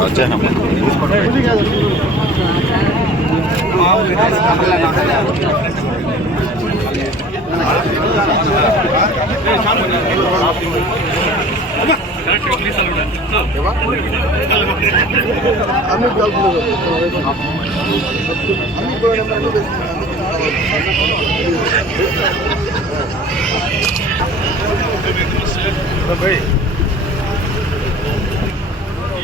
వచ్చేసాము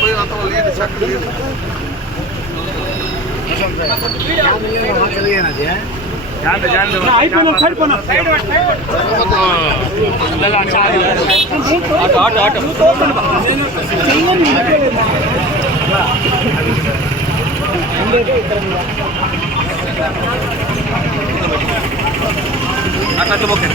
పోయి అంత వాళ్ళు లేదు చెట్లు లేదు ఆటో ఆటో ఆటో అట్లా ఓకే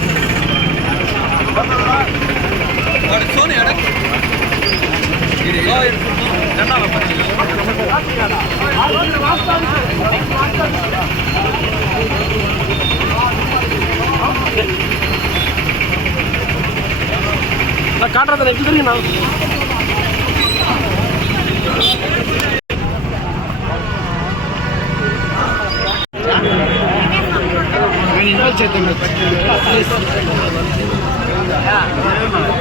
நான் காட்டுறதில்ல எப்படி தெரியுங்க நான் Thank.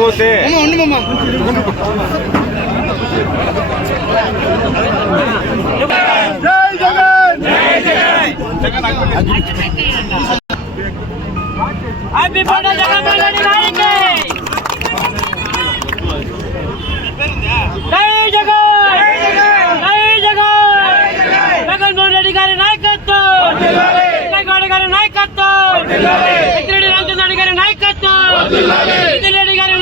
బర్త్డే జగన్మోహన్ రెడ్డి గారి నాయకత్వం! జగన్ గారి నాయకత్వం! రెడ్డి గారి నాయకత్వం! రెడ్డి గారి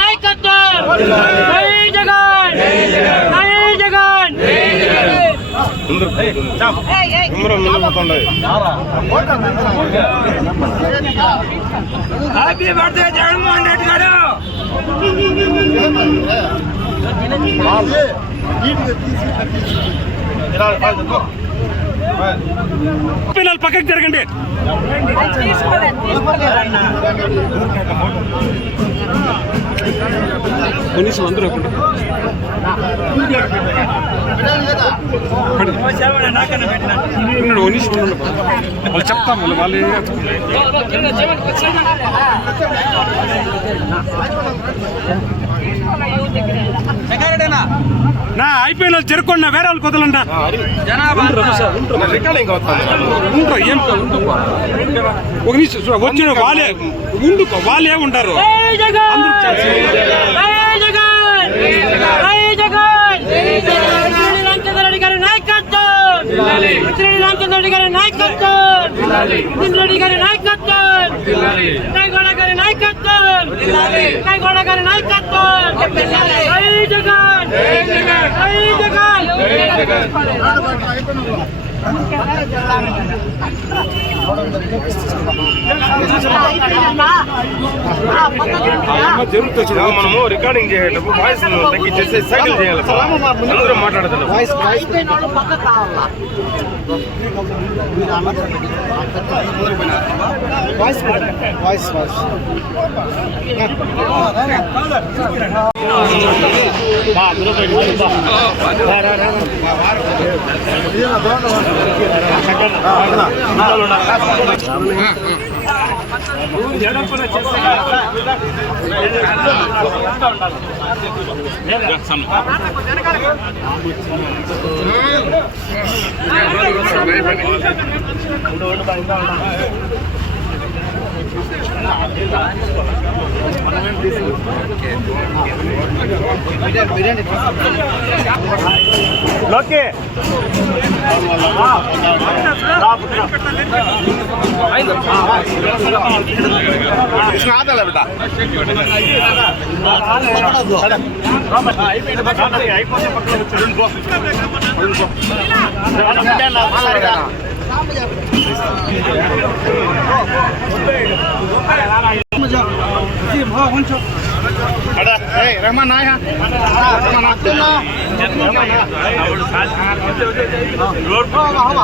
హ్యాపీ బర్త్డే జగన్మోహన్ రెడ్డి గారు పిల్లలు పక్కకి జరగండి. కనీసం అందరూ వాళ్ళు చెప్తాం వాళ్ళు వాళ్ళే నా జరుక్కోండి నా వేరే వాళ్ళు కుదలండి. ఒక నిమిషం వచ్చిన వాళ్ళే ఉండుకో వాళ్ళే ఉంటారు నాయకత్వం! నాయకత్వం! నాయకత్వం! జగన్. జై జగన్. జరుగుతుంది చూడు మనము రికార్డింగ్ చేసేటప్పుడు వాయిస్ తగ్గించేసి సైకిల్ చేయాలి అందరూ మాట్లాడుతున్నాం ఉండాలి లోకే కాదల బిడ్డ అయిపోతే పక్కన వచ్చాడు అయిపోయిన వాళ్ళు పక్క కావాలా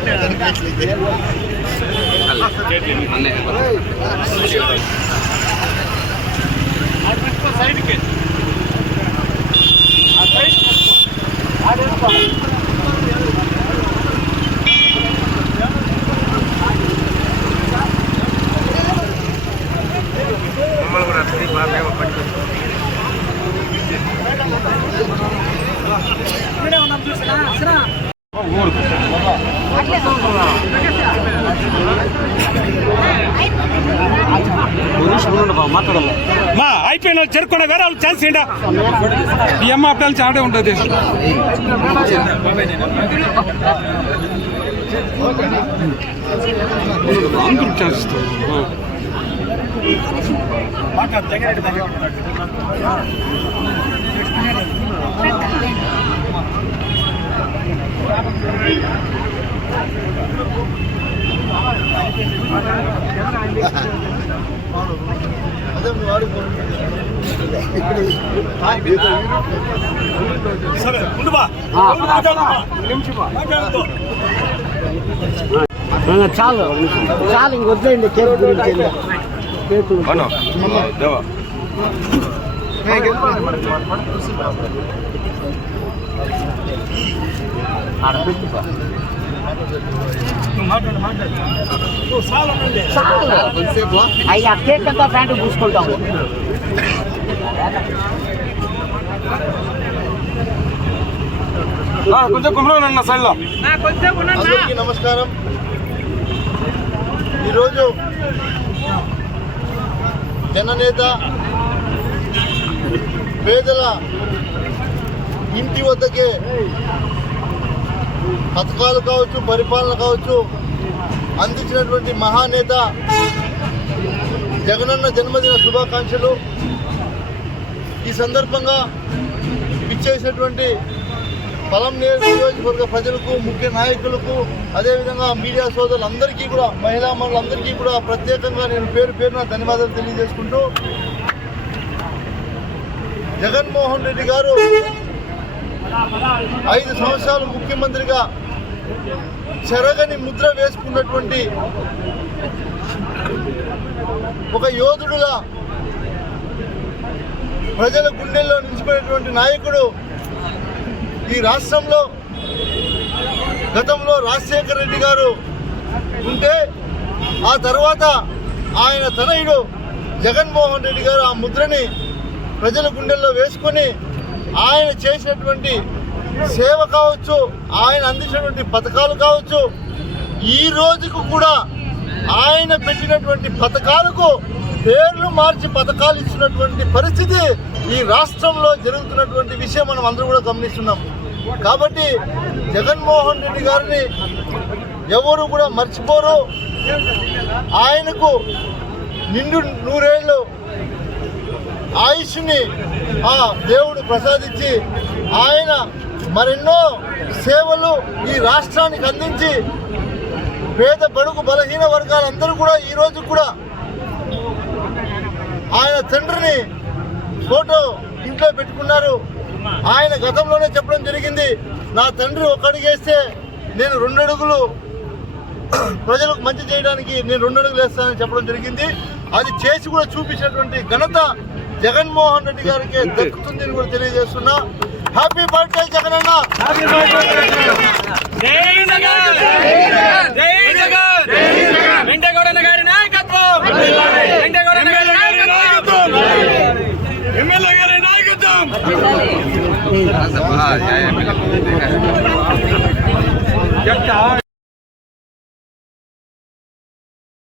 ಸೈಡ್ಗೆ వాళ్ళు చేరుకున్న వేరే వాళ్ళు ఛాన్స్ ఏంటా? ఈ అమ్మ అప్పుడాలు చాడే ఉంటుంది అందరూ చాలు చాలు ఇంక వదిలేండి కేక్ గురించి కేక్ దేవా. చాలు అయ్యా కేక్ అంతా ప్యాంటు పూసుకుంటాము ఆ, కొంచెం కుమరం అన్న సైడ్లో. అందరికీ నమస్కారం. ఈరోజు జననేత పేదల ఇంటి వద్దకే పథకాలు కావచ్చు పరిపాలన కావచ్చు అందించినటువంటి మహానేత జగనన్న జన్మదిన శుభాకాంక్షలు. ఈ సందర్భంగా ఇచ్చేసినటువంటి పొలం నియోజకవర్గ ప్రజలకు ముఖ్య నాయకులకు అదేవిధంగా మీడియా సోదరులందరికీ కూడా మహిళా మనులందరికీ కూడా ప్రత్యేకంగా నేను పేరు పేరున ధన్యవాదాలు తెలియజేసుకుంటూ జగన్మోహన్ రెడ్డి గారు ఐదు సంవత్సరాలు ముఖ్యమంత్రిగా చెరగని ముద్ర వేసుకున్నటువంటి ఒక యోధుడులా ప్రజల గుండెల్లో నిలిచిపోయినటువంటి నాయకుడు ఈ రాష్ట్రంలో గతంలో రాజశేఖర రెడ్డి గారు ఉంటే ఆ తర్వాత ఆయన తనయుడు జగన్మోహన్ రెడ్డి గారు ఆ ముద్రని ప్రజల గుండెల్లో వేసుకొని ఆయన చేసినటువంటి సేవ కావచ్చు ఆయన అందించినటువంటి పథకాలు కావచ్చు ఈ రోజుకు కూడా ఆయన పెట్టినటువంటి పథకాలకు పేర్లు మార్చి పథకాలు ఇచ్చినటువంటి పరిస్థితి ఈ రాష్ట్రంలో జరుగుతున్నటువంటి విషయం మనం అందరూ కూడా గమనిస్తున్నాం. కాబట్టి జగన్మోహన్ రెడ్డి గారిని ఎవరు కూడా మర్చిపోరు. ఆయనకు నిండు నూరేళ్ళు ఆయుష్ని ఆ దేవుడు ప్రసాదించి ఆయన మరెన్నో సేవలు ఈ రాష్ట్రానికి అందించి పేద బడుగు బలహీన వర్గాలందరూ కూడా ఈరోజు కూడా ఆయన తండ్రిని ఫోటో ఇంట్లో పెట్టుకున్నారు. ఆయన గతంలోనే చెప్పడం జరిగింది నా తండ్రి ఒక్కడిగేస్తే నేను రెండు అడుగులు ప్రజలకు మంచి చేయడానికి నేను రెండు అడుగులు వేస్తానని చెప్పడం జరిగింది. అది చేసి కూడా చూపించినటువంటి ఘనత జగన్మోహన్ రెడ్డి గారికి దక్కుతుందని కూడా తెలియజేస్తున్నా. Happy birthday Jagan